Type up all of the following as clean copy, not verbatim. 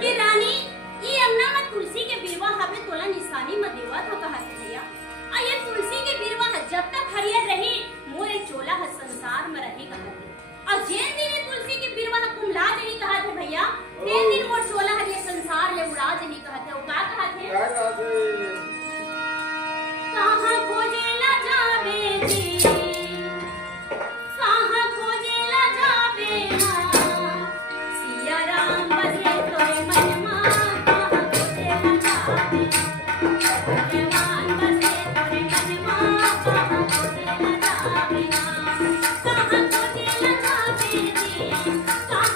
कि रानी ये अंगना में तुलसी के बिरवा हमें तोला निशानी में देवा तो कहा भैया आ ये तुलसी के बिरवा जब तक हरियर रही मोरे चोला है संसार में रही कहा और जेन दिन तुलसी के बिरवा कुमला नहीं कहा थे भैया तेन दिन मोर चोला हरियर संसार ले उड़ा नहीं कहा थे का कहा थे कहां खोजेला जावे जी Stop!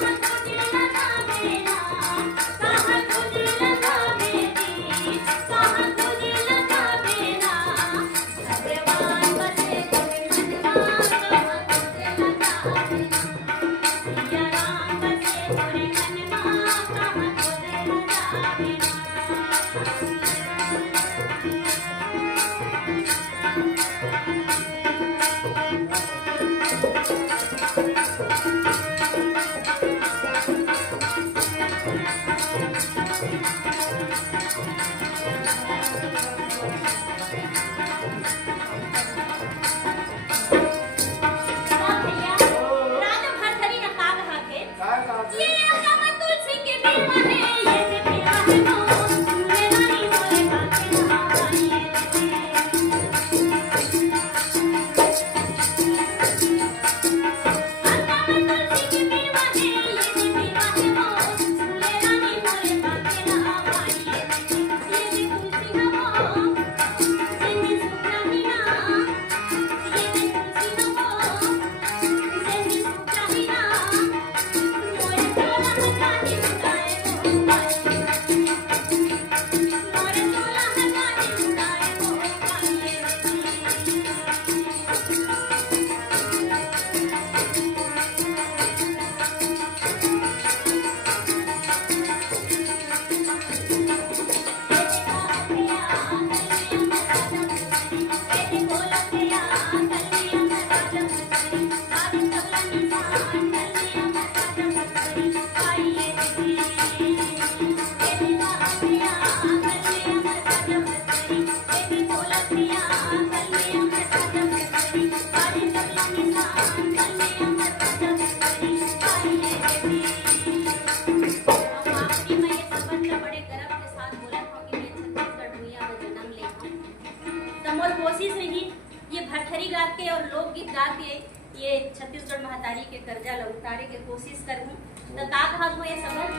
गावे के कोशिश करहूं तो का कहत हो ये सबद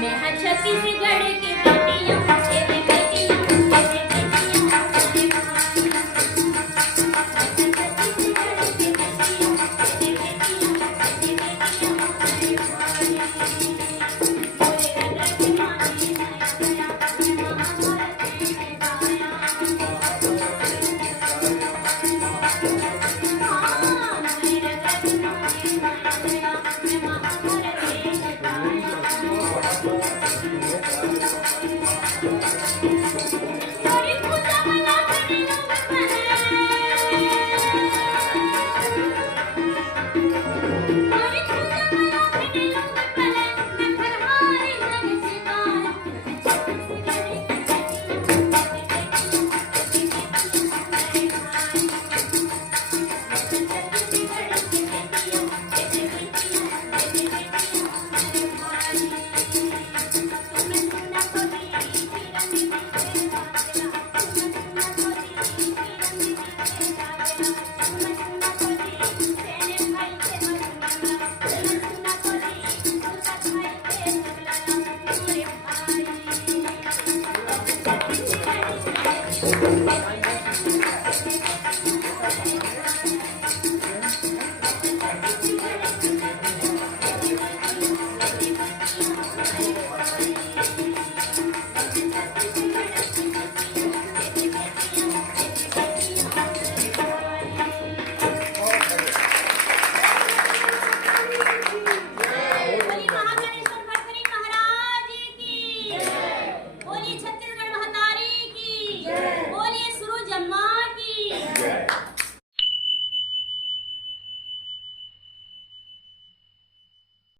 मैं है छत्तीसगढ़ की बेटियां तेरी बेटियां तेरी बेटियां तेरे भाई छत्तीसगढ़ की बेटियां तेरी बेटियां तेरी बेटियां तेरे भाई मोरे रग रग माटी माया गया मैं महाभारत में गाया